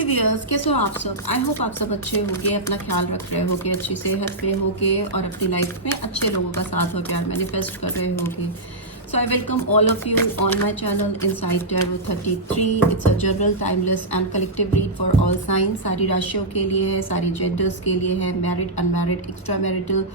Okay viewers, कैसे हो आप सब? आई होप आप सब अच्छे होंगे, अपना ख्याल रख रहे होगे, अच्छी सेहत में होगे और अपनी लाइफ में अच्छे लोगों का साथ और प्यार मैनिफेस्ट कर रहे होगे. So I welcome all of you on my channel Inside Tarot 33. It's a general, timeless and collective read for all signs. सारी राशियों के लिए है, सारी जेंडर्स के लिए है, मैरिड, अनमैरिड, एक्स्ट्रा मैरिटल,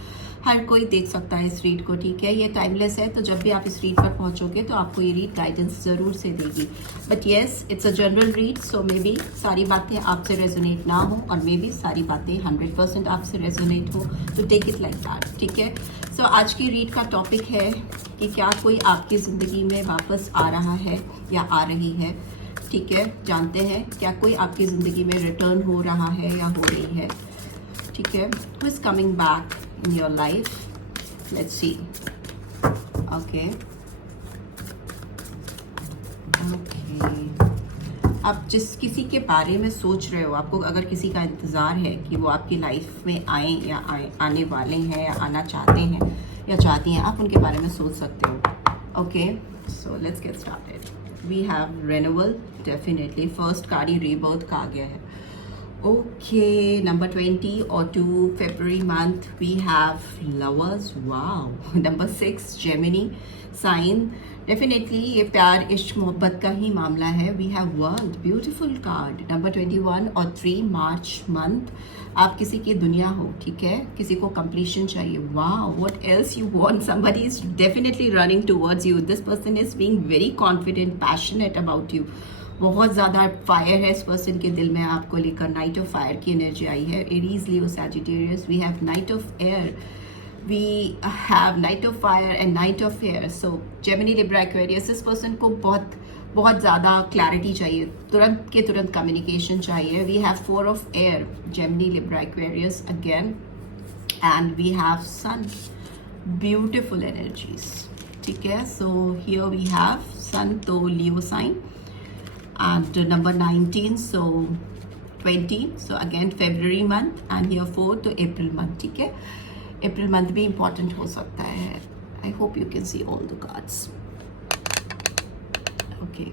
हर कोई देख सकता है इस रीड को. ठीक है, ये टाइमलेस है, तो जब भी आप इस रीड पर पहुंचोगे तो आपको ये रीड गाइडेंस ज़रूर से देगी. But yes, it's a general read, so may be सारी बातें आपसे रेजोनेट ना हो और मे बी सारी बातें 100% आपसे रेजोनेट हो, तो टेक इट लाइक दैट. ठीक है, सो आज की रीड का टॉपिक है कि क्या कोई आपकी ज़िंदगी में वापस आ रहा है या आ रही है. ठीक है, जानते हैं क्या कोई आपकी ज़िंदगी में रिटर्न हो रहा है या हो रही है. ठीक है, who is coming back in your life, let's see. Okay, आप जिस किसी के बारे में सोच रहे हो, आपको अगर किसी का इंतज़ार है कि वो आपकी लाइफ में आए या आने वाले हैं या आना चाहते हैं या चाहती हैं, आप उनके बारे में सोच सकते हो. Okay, so let's get started. We have renewal, definitely first card ही रीबर्थ का आ गया है. ओके, नंबर 20 और 2 February month we have lovers. wow. Number 6 Gemini sign. Definitely ये प्यार, इश्क, मोहब्बत का ही मामला है. We have world, beautiful card. Number 21 और 3 March month, आप किसी की दुनिया हो. ठीक है, किसी को कंप्लीशन चाहिए. वाह, what else you want. Somebody is definitely running towards you. This person is being very confident, passionate about you. बहुत ज़्यादा फायर है इस पर्सन के दिल में आपको लेकर. नाइट ऑफ फायर की एनर्जी आई है. Aries, Leo, Sagittarius. We have knight of air, we have night of fire and night of air. So Gemini, Libra, Aquarius, इस पर्सन को बहुत ज़्यादा क्लैरिटी चाहिए, तुरंत के तुरंत कम्युनिकेशन चाहिए. We have 4 of air, Gemini, Libra, Aquarius again, and we have sun. Beautiful energies. ठीक है, so here we have sun, तो Leo sign, and number 19, so 20, so again February month, and here 4 to April month. ठीक है, April month भी important हो सकता है. I hope you can see all the cards. Okay,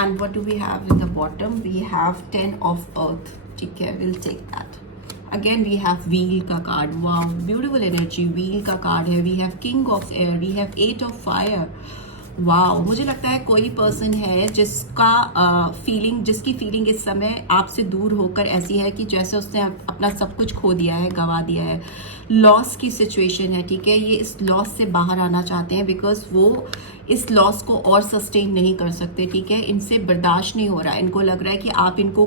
and what do we have in the bottom? We have 10 of earth. ठीक है, will take that. Again we have wheel का card. Wow, beautiful energy. Wheel का card है. We have king of air. We have 8 of fire. Wow, मुझे लगता है कोई person है जिसकी फीलिंग इस समय आपसे दूर होकर ऐसी है कि जैसे उसने अपना सब कुछ खो दिया है, गवा दिया है. लॉस की सिचुएशन है. ठीक है, ये इस लॉस से बाहर आना चाहते हैं बिकॉज वो इस लॉस को और सस्टेन नहीं कर सकते. ठीक है, इनसे बर्दाश्त नहीं हो रहा है. इनको लग रहा है कि आप इनको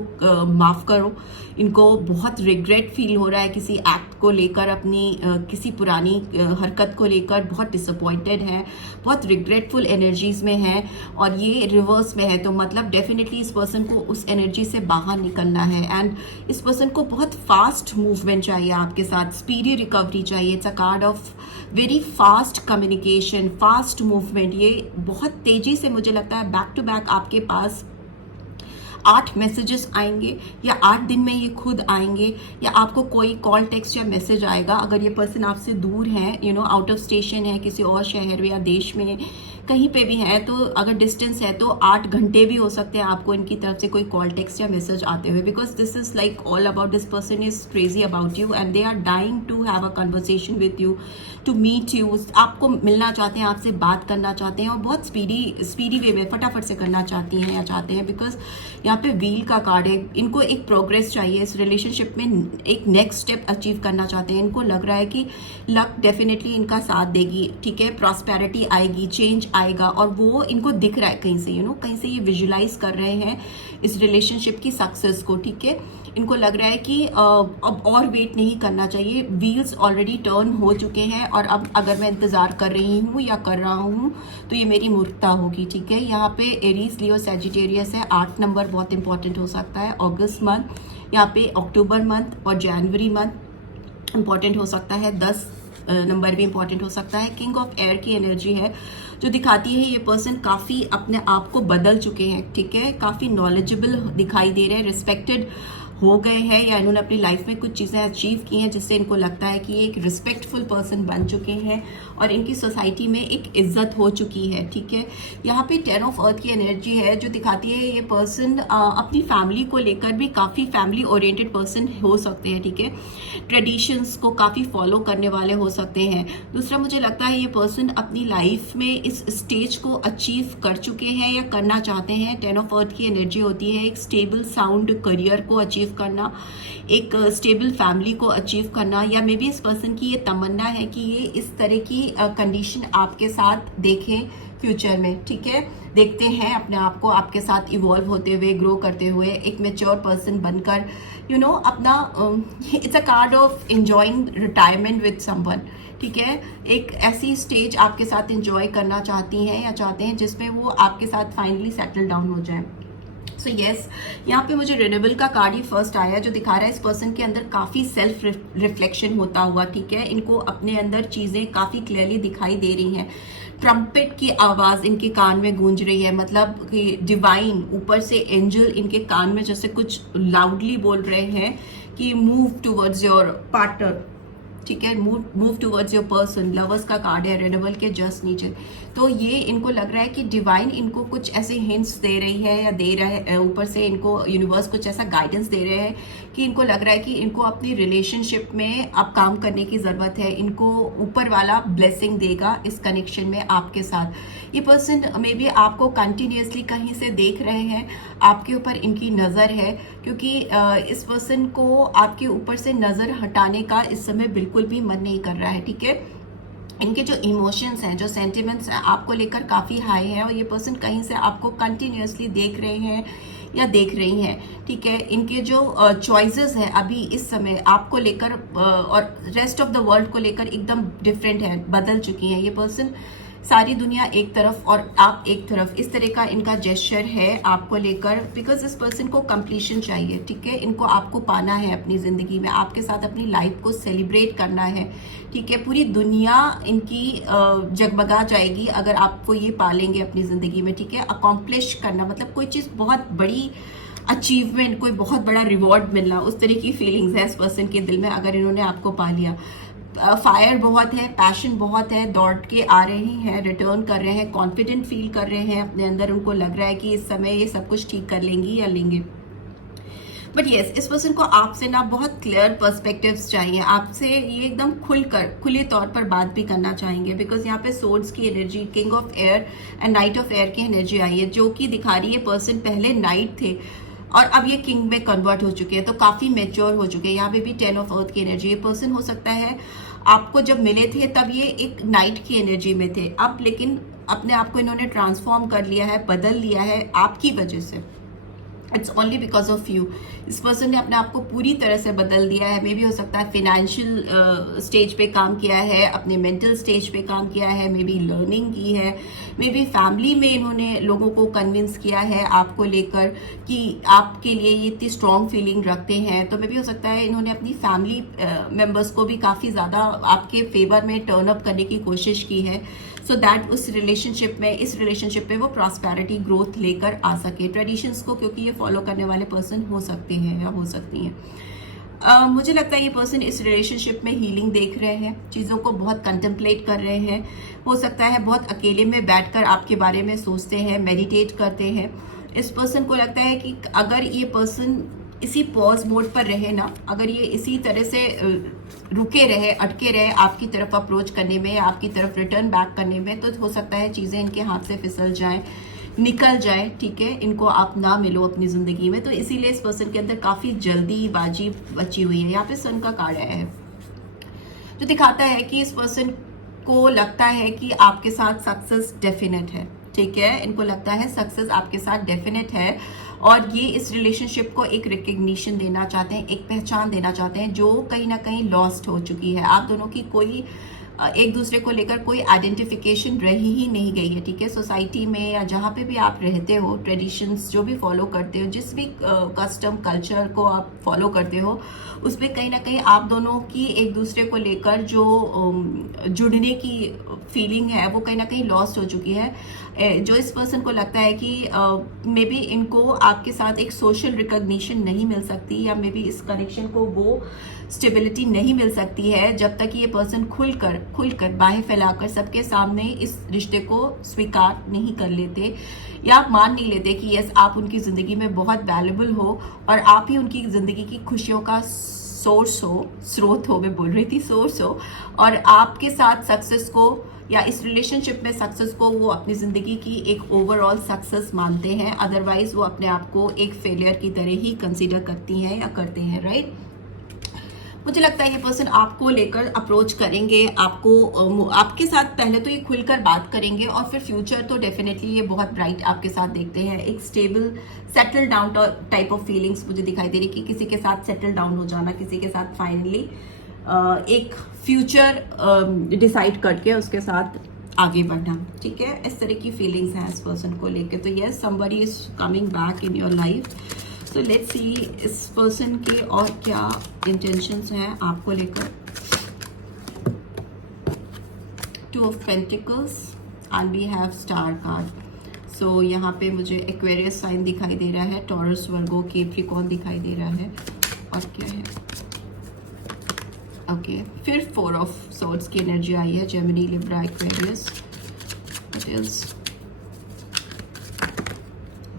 माफ़ करो. इनको बहुत रिग्रेट फील हो रहा है किसी एक्ट को लेकर, अपनी किसी पुरानी हरकत को लेकर बहुत डिसअपॉइंटेड है, बहुत रिग्रेटफुल एनर्जीज में है और ये रिवर्स में है. तो मतलब डेफिनेटली इस पर्सन को उस एनर्जी से बाहर निकलना है. एंड इस पर्सन को बहुत फास्ट मूवमेंट चाहिए आपके साथ, स्पीडी रिकवरी चाहिए. It's a card of very fast communication, fast movement. ये बहुत तेजी से, मुझे लगता है बैक टू बैक आपके पास 8 मैसेजेस आएंगे या 8 दिन में ये खुद आएंगे या आपको कोई कॉल, टेक्स्ट या मैसेज आएगा. अगर ये पर्सन आपसे दूर है, आउट ऑफ स्टेशन है, किसी और शहर या देश में कहीं पे भी है, तो अगर डिस्टेंस है तो 8 घंटे भी हो सकते हैं आपको इनकी तरफ से कोई कॉल, टेक्स्ट या मैसेज आते हुए. Because this is like all about, this person is crazy about you and they are dying to have a conversation with you, to meet you. आपको मिलना चाहते हैं, आपसे बात करना चाहते हैं और बहुत स्पीडी वे में फटाफट से करना चाहती हैं या चाहते हैं. बिकॉज यहाँ पे व्हील का कार्ड है. इनको एक प्रोग्रेस चाहिए इस रिलेशनशिप में, एक नेक्स्ट स्टेप अचीव करना चाहते हैं. इनको लग रहा है कि लक डेफिनेटली इनका साथ देगी. ठीक है, प्रॉस्पेरिटी आएगी, चेंज आएगा और वो इनको दिख रहा है कहीं से, कहीं से ये विजुलाइज कर रहे हैं इस रिलेशनशिप की सक्सेस को. ठीक है, इनको लग रहा है कि अब और वेट नहीं करना चाहिए. व्हील्स ऑलरेडी टर्न हो चुके हैं और अब अगर मैं इंतज़ार कर रही हूँ या कर रहा हूँ तो ये मेरी मूर्खता होगी. ठीक है, यहाँ पे एरीज, लियो, सैजिटेरियस है. 8 नंबर बहुत इंपॉर्टेंट हो सकता है. अगस्त मंथ, यहाँ पे अक्टूबर मंथ और जनवरी मंथ इंपॉर्टेंट हो सकता है. 10 नंबर भी इंपॉर्टेंट हो सकता है. किंग ऑफ एयर की एनर्जी है जो दिखाती है ये पर्सन काफ़ी अपने आप को बदल चुके हैं. ठीक है, काफ़ी नॉलेजेबल दिखाई दे रहे हैं, रिस्पेक्टेड हो गए हैं या इन्होंने अपनी लाइफ में कुछ चीज़ें अचीव की हैं जिससे इनको लगता है कि ये एक रिस्पेक्टफुल पर्सन बन चुके हैं और इनकी सोसाइटी में एक इज्जत हो चुकी है, ठीक है। यहाँ पे 10 ऑफ अर्थ की एनर्जी है जो दिखाती है ये पर्सन अपनी फैमिली को लेकर भी काफ़ी फैमिली ओरिएंटेड पर्सन हो सकते हैं, ठीक है। ट्रेडिशंस को काफ़ी फॉलो करने वाले हो सकते हैं। दूसरा मुझे लगता है ये पर्सन अपनी लाइफ में इस स्टेज को अचीव कर चुके हैं या करना चाहते हैं। 10 ऑफ अर्थ की एनर्जी होती है एक स्टेबल साउंड करियर को अचीव करना, एक स्टेबल फैमिली को अचीव करना, या मे बी इस पर्सन की ये तमन्ना है कि ये इस तरह की कंडीशन आपके साथ देखें फ्यूचर में, ठीक है। देखते हैं अपने आप को आपके साथ इवॉल्व होते हुए, ग्रो करते हुए, एक मैच्योर पर्सन बनकर, अपना it's a card of enjoying retirement with someone, ठीक है। एक ऐसी स्टेज आपके साथ एंजॉय करना चाहती हैं या चाहते हैं जिसमें वो आपके साथ फाइनली सेटल डाउन हो जाए। सो यस, यहाँ पे मुझे रिन्यूएबल का कार्ड ही फर्स्ट आया जो दिखा रहा है इस पर्सन के अंदर काफ़ी सेल्फ रिफ्लेक्शन होता हुआ, ठीक है। इनको अपने अंदर चीज़ें काफ़ी क्लियरली दिखाई दे रही हैं। ट्रम्पेट की आवाज़ इनके कान में गूंज रही है, मतलब कि डिवाइन ऊपर से एंजल इनके कान में जैसे कुछ लाउडली बोल रहे हैं कि मूव टूवर्ड्स योर पार्टनर, ठीक है, move towards your person. Lovers का कार्ड है रिन्यूएबल के जस्ट नीचे। तो ये इनको लग रहा है कि डिवाइन इनको कुछ ऐसे हिंट्स दे रही है या दे रहा है, ऊपर से इनको यूनिवर्स कुछ ऐसा गाइडेंस दे रहे हैं कि इनको लग रहा है कि इनको अपनी रिलेशनशिप में अब काम करने की ज़रूरत है। इनको ऊपर वाला ब्लेसिंग देगा इस कनेक्शन में आपके साथ। ये पर्सन मे बी आपको कंटिन्यूसली कहीं से देख रहे हैं, आपके ऊपर इनकी नज़र है, क्योंकि इस पर्सन को आपके ऊपर से नज़र हटाने का इस समय बिल्कुल भी मन नहीं कर रहा है, ठीक है। इनके जो इमोशंस हैं, जो सेंटिमेंट्स हैं आपको लेकर काफ़ी हाई है और ये पर्सन कहीं से आपको कंटिन्यूसली देख रहे हैं या देख रही हैं, ठीक है। इनके जो चॉइसेस हैं अभी इस समय आपको लेकर और रेस्ट ऑफ द वर्ल्ड को लेकर एकदम डिफरेंट है, बदल चुकी हैं। ये पर्सन सारी दुनिया एक तरफ और आप एक तरफ, इस तरह का इनका जेस्चर है आपको लेकर, बिकॉज इस पर्सन को कंप्लीशन चाहिए, ठीक है। इनको आपको पाना है अपनी ज़िंदगी में, आपके साथ अपनी लाइफ को सेलिब्रेट करना है, ठीक है। पूरी दुनिया इनकी जगमगा जाएगी अगर आपको ये पालेंगे अपनी ज़िंदगी में, ठीक है। अकॉम्प्लिश करना मतलब कोई चीज़ बहुत बड़ी अचीवमेंट, कोई बहुत बड़ा रिवॉर्ड मिलना, उस तरह की फीलिंग्स है इस पर्सन के दिल में अगर इन्होंने आपको पा लिया। फायर बहुत है, पैशन बहुत है, दौड़ के आ रहे हैं, रिटर्न कर रहे हैं, कॉन्फिडेंट फील कर रहे हैं अपने अंदर। उनको लग रहा है कि इस समय ये सब कुछ ठीक कर लेंगी या लेंगे। बट येस, इस पर्सन को आपसे ना बहुत क्लियर पर्सपेक्टिव्स चाहिए, आपसे ये एकदम खुले तौर पर बात भी करना चाहेंगे, बिकॉज यहाँ पे सोर्ड्स की energy, king of air and night of air की एनर्जी आई है, जो कि दिखा रही है पर्सन पहले नाइट थे और अब ये किंग में कन्वर्ट हो चुके हैं, तो काफ़ी मेच्योर हो चुके हैं। यहाँ पे भी 10 ऑफ अर्थ की एनर्जी। ये पर्सन हो सकता है आपको जब मिले थे तब ये एक नाइट की एनर्जी में थे, अब लेकिन अपने आप को इन्होंने ट्रांसफॉर्म कर लिया है, बदल लिया है आपकी वजह से। It's only because of you. इस पर्सन ने अपने आप को पूरी तरह से बदल दिया है। मे बी हो सकता है फिनेंशियल स्टेज पे काम किया है, अपने मेंटल स्टेज पे काम किया है, मे बी लर्निंग की है, मे बी फैमिली में इन्होंने लोगों को कन्विंस किया है आपको लेकर कि आपके लिए ये इतनी स्ट्रॉन्ग फीलिंग रखते हैं। तो मे बी हो सकता है इन्होंने अपनी फैमिली मेम्बर्स को भी काफ़ी ज़्यादा आपके फेवर में टर्न अप करने की कोशिश की है, सो दैट उस रिलेशनशिप में, इस रिलेशनशिप में वो प्रॉस्पेरिटी ग्रोथ लेकर आ सके। ट्रेडिशंस को क्योंकि ये फॉलो करने वाले पर्सन हो सकते हैं या हो सकती हैं। मुझे लगता है ये पर्सन इस रिलेशनशिप में हीलिंग देख रहे हैं, चीज़ों को बहुत कंटेम्पलेट कर रहे हैं। हो सकता है बहुत अकेले में बैठकर आपके बारे में सोचते हैं, मेडिटेट करते हैं। इस पर्सन को लगता है कि अगर ये पर्सन इसी पॉज मोड पर रहे ना, अगर ये इसी तरह से रुके रहे, अटके रहे आपकी तरफ अप्रोच करने में, आपकी तरफ रिटर्न बैक करने में, तो हो सकता है चीज़ें इनके हाथ से फिसल जाएं, निकल जाए, ठीक है। इनको आप ना मिलो अपनी ज़िंदगी में, तो इसीलिए इस पर्सन के अंदर काफ़ी जल्दीबाजी बची हुई है। यहाँ पे सन का कार्ड आया है जो दिखाता है कि इस पर्सन को लगता है कि आपके साथ सक्सेस डेफिनेट है, ठीक है। इनको लगता है सक्सेस आपके साथ डेफिनेट है और ये इस रिलेशनशिप को एक रिकग्निशन देना चाहते हैं, एक पहचान देना चाहते हैं जो कहीं ना कहीं लॉस्ट हो चुकी है। आप दोनों की कोई एक दूसरे को लेकर कोई आइडेंटिफिकेशन रही ही नहीं गई है, ठीक है। सोसाइटी में या जहाँ पे भी आप रहते हो, ट्रेडिशंस जो भी फॉलो करते हो, जिस भी कस्टम कल्चर को आप फॉलो करते हो, उसमें कहीं ना कहीं आप दोनों की एक दूसरे को लेकर जो जुड़ने की फीलिंग है वो कहीं ना कहीं लॉस्ट हो चुकी है। जो इस पर्सन को लगता है कि मे बी इनको आपके साथ एक सोशल रिकॉग्निशन नहीं मिल सकती, या मे बी इस कनेक्शन को वो स्टेबिलिटी नहीं मिल सकती है जब तक ये पर्सन खुलकर बाहें फैलाकर सबके सामने इस रिश्ते को स्वीकार नहीं कर लेते, या आप मान नहीं लेते कि यस आप उनकी ज़िंदगी में बहुत वैल्यूबल हो और आप ही उनकी ज़िंदगी की खुशियों का सोर्स हो, स्रोत हो, मैं बोल रही थी सोर्स हो, और आपके साथ सक्सेस को या इस रिलेशनशिप में सक्सेस को वो अपनी ज़िंदगी की एक ओवरऑल सक्सेस मानते हैं। अदरवाइज वो अपने आप को एक फेलियर की तरह ही कंसीडर करती हैं या करते हैं, राइट। मुझे लगता है ये पर्सन आपको लेकर अप्रोच करेंगे, आपके साथ पहले तो ये खुलकर बात करेंगे, और फिर फ्यूचर तो डेफिनेटली ये बहुत ब्राइट आपके साथ देखते हैं। एक stable settle down type of feelings मुझे दिखाई दे रही कि किसी के साथ सेटल डाउन हो जाना, किसी के साथ फाइनली एक फ्यूचर डिसाइड करके उसके साथ आगे बढ़ना, ठीक है। इस तरह की फीलिंग्स हैं इस पर्सन को लेकर। तो yes, somebody is coming back in your life. So let's see इस पर्सन के और क्या इंटेंशंस हैं आपको लेकर। 2 of pentacles and we have star card. So यहाँ पे मुझे एक्वेरियस साइन दिखाई दे रहा है, टॉरस, वर्गो, कैप्रिकॉर्न दिखाई दे रहा है, और क्या है, ओके फिर 4 ऑफ सोर्ड्स की एनर्जी आई है, जेमिनी, लिब्रा, एक्वेरियस,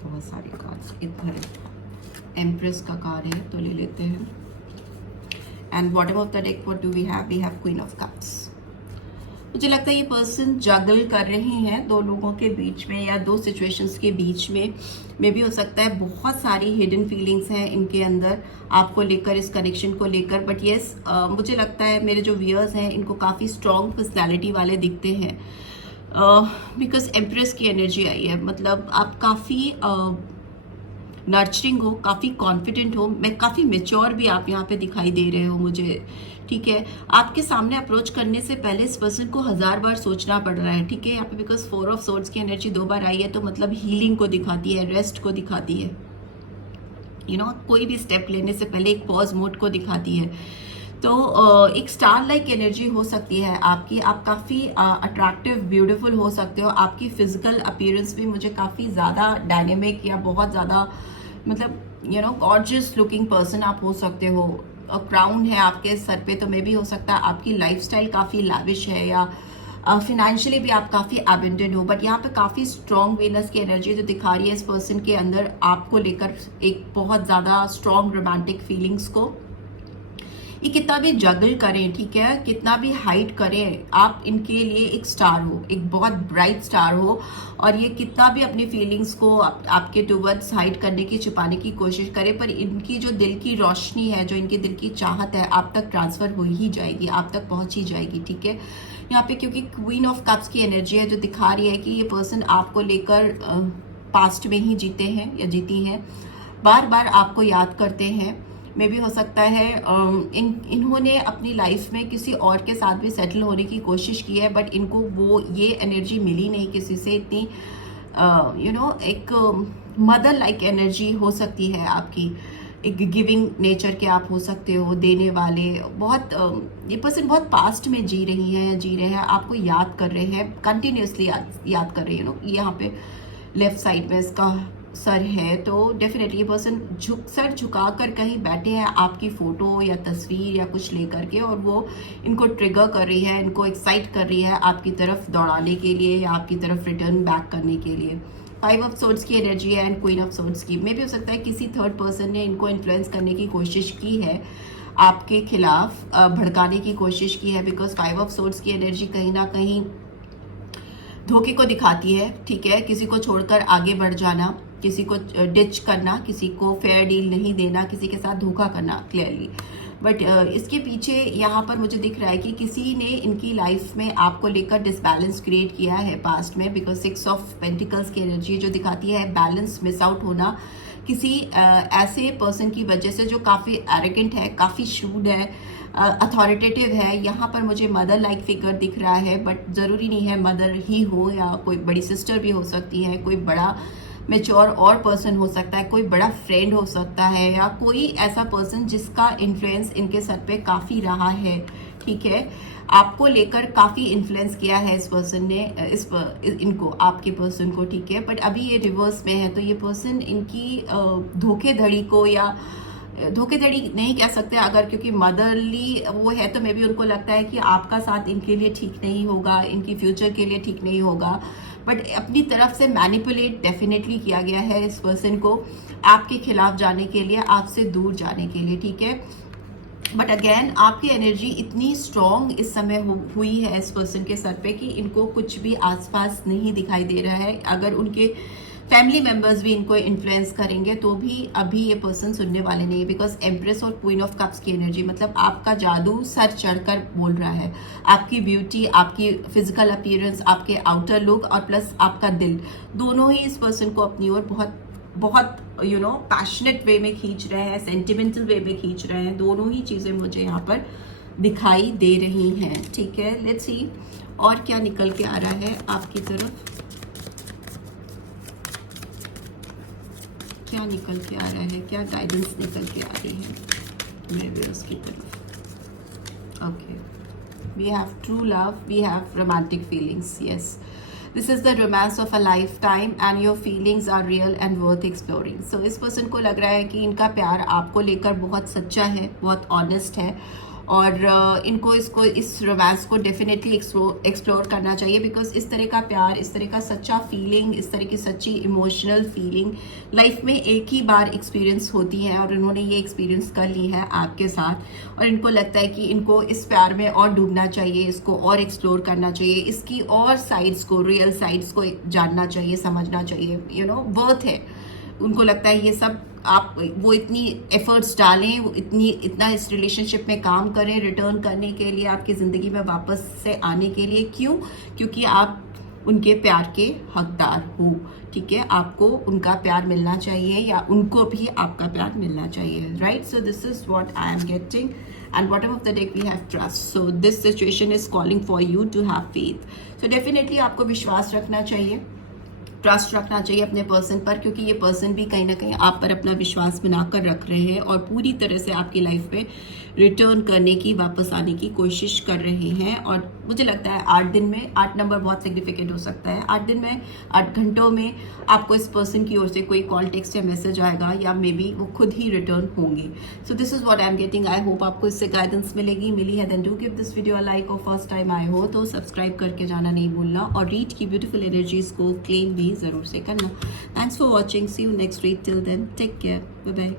बहुत सारे कार्ड्स इधर। एम्प्रेस का कार्ड है तो ले लेते हैं। And bottom of the deck what do we have queen of cups. मुझे लगता है ये पर्सन जगल कर रहे हैं 2 लोगों के बीच में या 2 सिचुएशंस के बीच में। मे भी हो सकता है बहुत सारी हिडन फीलिंग्स हैं इनके अंदर आपको लेकर, इस कनेक्शन को लेकर। बट येस, मुझे लगता है मेरे जो व्यूअर्स हैं इनको काफ़ी स्ट्रॉन्ग पर्सनैलिटी वाले दिखते हैं, बिकॉज एम्प्रेस की एनर्जी आई है। मतलब आप काफ़ी नर्चरिंग हो, काफ़ी कॉन्फिडेंट हो, मैं काफ़ी मेच्योर भी आप यहाँ पे दिखाई दे रहे हो मुझे, ठीक है। आपके सामने अप्रोच करने से पहले इस पर्सन को 1000 बार सोचना पड़ रहा है, ठीक है। यहाँ पे बिकॉज 4 ऑफ सोर्ड्स की एनर्जी 2 बार आई है, तो मतलब हीलिंग को दिखाती है, रेस्ट को दिखाती है, यू नो, कोई भी स्टेप लेने से पहले एक पॉज मोड को दिखाती है। तो एक स्टार लाइक एनर्जी हो सकती है आपकी, आप काफ़ी अट्रैक्टिव, ब्यूटीफुल हो सकते हो। आपकी फिजिकल अपीयरेंस भी मुझे काफ़ी ज़्यादा डायनेमिक या बहुत ज़्यादा मतलब you know gorgeous looking person आप हो सकते हो। क्राउन है आपके सर पे, तो मे भी हो सकता है आपकी लाइफस्टाइल काफ़ी लाविश है, या फिनेंशियली भी आप काफ़ी एबेंडेंट हो। बट यहाँ पे काफ़ी स्ट्रॉन्ग वीनस की एनर्जी जो दिखा रही है इस पर्सन के अंदर आपको लेकर, एक बहुत ज़्यादा स्ट्रॉन्ग रोमांटिक फीलिंग्स को। ये कितना भी जगल करें, ठीक है, कितना भी हाइड करें, आप इनके लिए एक स्टार हो, एक बहुत ब्राइट स्टार हो, और ये कितना भी अपनी फीलिंग्स को आपके टुवर्ड्स हाइड करने की, छुपाने की कोशिश करें, पर इनकी जो दिल की रोशनी है, जो इनकी दिल की चाहत है, आप तक ट्रांसफर हो ही जाएगी, आप तक पहुंच ही जाएगी, ठीक है। यहाँ पे क्योंकि क्वीन ऑफ कप्स की एनर्जी है जो दिखा रही है कि ये पर्सन आपको लेकर पास्ट में ही जीते हैं या जीती हैं, बार बार आपको याद करते हैं। मे भी हो सकता है इन्होंने अपनी लाइफ में किसी और के साथ भी सेटल होने की कोशिश की है, बट इनको वो ये एनर्जी मिली नहीं किसी से इतनी, यू नो, एक मदर लाइक एनर्जी हो सकती है आपकी, एक गिविंग नेचर के आप हो सकते हो, देने वाले। बहुत ये पर्सन बहुत पास्ट में जी रही हैं या जी रहे हैं, आपको याद कर रहे हैं, कंटिन्यूसली याद कर रहे हैं। यहाँ पे लेफ्ट साइड में इसका सर है, तो डेफिनेटली ये पर्सन सर झुका कर कहीं बैठे हैं आपकी फ़ोटो या तस्वीर या कुछ लेकर के, और वो इनको ट्रिगर कर रही है, इनको एक्साइट कर रही है आपकी तरफ दौड़ाने के लिए या आपकी तरफ रिटर्न बैक करने के लिए। 5 ऑफ सोर्ड्स की एनर्जी है एंड क्वीन ऑफ सोर्ड्स की। मे भी हो सकता है किसी थर्ड पर्सन ने इनको इन्फ्लुएंस करने की कोशिश की है, आपके खिलाफ भड़काने की कोशिश की है, बिकॉज 5 ऑफ सोर्ड्स की एनर्जी कहीं ना कहीं धोखे को दिखाती है, ठीक है। किसी को छोड़कर आगे बढ़ जाना, किसी को डिच करना, किसी को फेयर डील नहीं देना, किसी के साथ धोखा करना क्लियरली। बट इसके पीछे यहाँ पर मुझे दिख रहा है कि किसी ने इनकी लाइफ में आपको लेकर डिसबैलेंस क्रिएट किया है पास्ट में, बिकॉज 6 ऑफ पेंटिकल्स की एनर्जी जो दिखाती है बैलेंस मिस आउट होना, किसी ऐसे पर्सन की वजह से जो काफ़ी एरोगेंट है, काफ़ी शूड है, अथॉरिटेटिव है। यहाँ पर मुझे मदर लाइक फिगर दिख रहा है, बट ज़रूरी नहीं है मदर ही हो, या कोई बड़ी सिस्टर भी हो सकती है, कोई बड़ा मेच्योर और पर्सन हो सकता है, कोई बड़ा फ्रेंड हो सकता है, या कोई ऐसा पर्सन जिसका इन्फ्लुएंस इनके सर पे काफ़ी रहा है, ठीक है। आपको लेकर काफ़ी इन्फ्लुएंस किया है इस पर्सन ने, इनको, आपके पर्सन को, ठीक है। बट अभी ये रिवर्स में है, तो ये पर्सन इनकी धोखेधड़ी को, या धोखेधड़ी नहीं कह सकते अगर, क्योंकि मदरली वो है तो मे बी उनको लगता है कि आपका साथ इनके लिए ठीक नहीं होगा, इनकी फ्यूचर के लिए ठीक नहीं होगा, बट अपनी तरफ से मैनिपुलेट डेफिनेटली किया गया है इस पर्सन को आपके खिलाफ जाने के लिए, आपसे दूर जाने के लिए, ठीक है। बट अगेन आपकी एनर्जी इतनी स्ट्रॉन्ग इस समय हुई है इस पर्सन के सर पे कि इनको कुछ भी आसपास नहीं दिखाई दे रहा है। अगर उनके फैमिली मेंबर्स भी इनको इन्फ्लुएंस करेंगे तो भी अभी ये पर्सन सुनने वाले नहीं, बिकॉज एम्प्रेस और क्वीन ऑफ कप्स की एनर्जी, मतलब आपका जादू सर चढ़कर बोल रहा है। आपकी ब्यूटी, आपकी फिजिकल अपीयरेंस, आपके आउटर लुक और प्लस आपका दिल, दोनों ही इस पर्सन को अपनी ओर बहुत बहुत पैशनेट वे में खींच रहे हैं, सेंटिमेंटल वे में खींच रहे हैं। दोनों ही चीज़ें मुझे यहाँ पर दिखाई दे रही हैं, ठीक है। लेट्स सी और क्या निकल के आ रहा है आपकी तरफ, क्या निकल के आ रहा है, क्या गाइडेंस निकल के आ रही है मेरे उसकी तरफ। Okay, we have true love, we have romantic feelings, yes, this is the romance of a life time and your feelings are real and worth exploring. So इस पर्सन को लग रहा है कि इनका प्यार आपको लेकर बहुत सच्चा है, बहुत ऑनेस्ट है, और इनको इस रोमांस को डेफिनेटली एक्सप्लोर करना चाहिए, बिकॉज इस तरह का प्यार, इस तरह का सच्चा फीलिंग, इस तरह की सच्ची इमोशनल फीलिंग लाइफ में एक ही बार एक्सपीरियंस होती है, और इन्होंने ये एक्सपीरियंस कर ली है आपके साथ। और इनको लगता है कि इनको इस प्यार में और डूबना चाहिए, इसको और एक्सप्लोर करना चाहिए, इसकी और साइड्स को, रियल साइड्स को जानना चाहिए, समझना चाहिए, वर्थ है। उनको लगता है ये सब आप, वो इतनी एफर्ट्स डालें, वो इतना इस रिलेशनशिप में काम करें, रिटर्न करने के लिए, आपकी ज़िंदगी में वापस से आने के लिए। क्यों? क्योंकि आप उनके प्यार के हकदार हो, ठीक है। आपको उनका प्यार मिलना चाहिए, या उनको भी आपका प्यार मिलना चाहिए, right. So this is what I am getting, and bottom of the deck we have trust. So this situation is calling for you to have faith. So definitely आपको विश्वास रखना चाहिए, ट्रस्ट रखना चाहिए अपने पर्सन पर, क्योंकि ये पर्सन भी कहीं ना कहीं आप पर अपना विश्वास बनाकर रख रहे हैं और पूरी तरह से आपकी लाइफ में रिटर्न करने की, वापस आने की कोशिश कर रहे हैं। और मुझे लगता है 8 दिन में, 8 नंबर बहुत सिग्निफिकेंट हो सकता है, 8 दिन में, 8 घंटों में आपको इस पर्सन की ओर से कोई कॉल, टेक्स्ट या मैसेज आएगा, या मे बी वो खुद ही रिटर्न होंगे। So this is what I am getting. I hope आपको इससे गाइडेंस मिलेगी, मिली है, then do give this video a like, और फर्स्ट टाइम आए हो तो सब्सक्राइब करके जाना नहीं भूलना, और रीड की ब्यूटीफुल एनर्जीज को क्लेम भी ज़रूर से करना। Thanks for watching, see you next week, till then take care, bye bye.